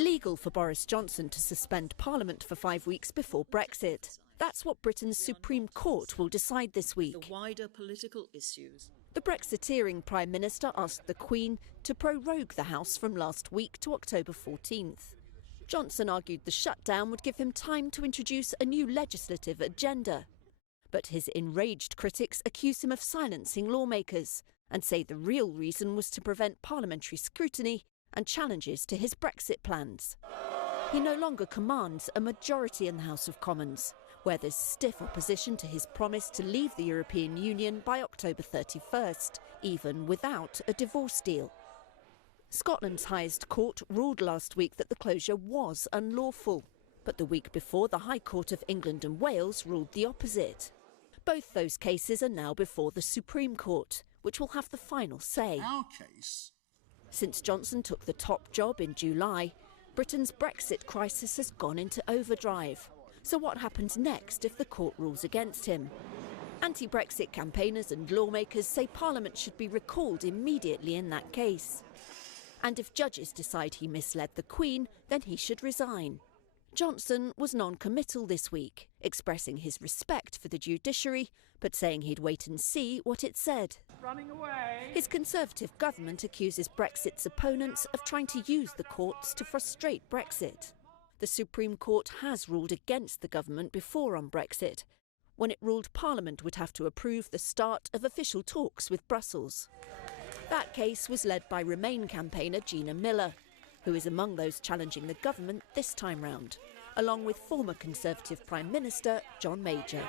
legal for Boris Johnson to suspend Parliament for 5 weeks before Brexit. That's what Britain's Supreme Court will decide this week. The wider political issues. The Brexiteering Prime Minister asked the Queen to prorogue the House from last week to October 14th. Johnson argued the shutdown would give him time to introduce a new legislative agenda. But his enraged critics accuse him of silencing lawmakers and say the real reason was to prevent parliamentary scrutiny and challenges to his Brexit plans. He no longer commands a majority in the House of Commons, where there's stiff opposition to his promise to leave the European Union by October 31st, even without a divorce deal. Scotland's highest court ruled last week that the closure was unlawful, but the week before the High Court of England and Wales ruled the opposite. Both those cases are now before the Supreme Court, which will have the final say. Our case. Since Johnson took the top job in July, Britain's Brexit crisis has gone into overdrive. So what happens next if the court rules against him? Anti-Brexit campaigners and lawmakers say Parliament should be recalled immediately in that case. And if judges decide he misled the Queen, then he should resign. Johnson was non-committal this week, expressing his respect for the judiciary, but saying he'd wait and see what it said. Running away. His Conservative government accuses Brexit's opponents of trying to use the courts to frustrate Brexit. The Supreme Court has ruled against the government before on Brexit, when it ruled Parliament would have to approve the start of official talks with Brussels. That case was led by Remain campaigner Gina Miller, who is among those challenging the government this time round, along with former Conservative Prime Minister John Major.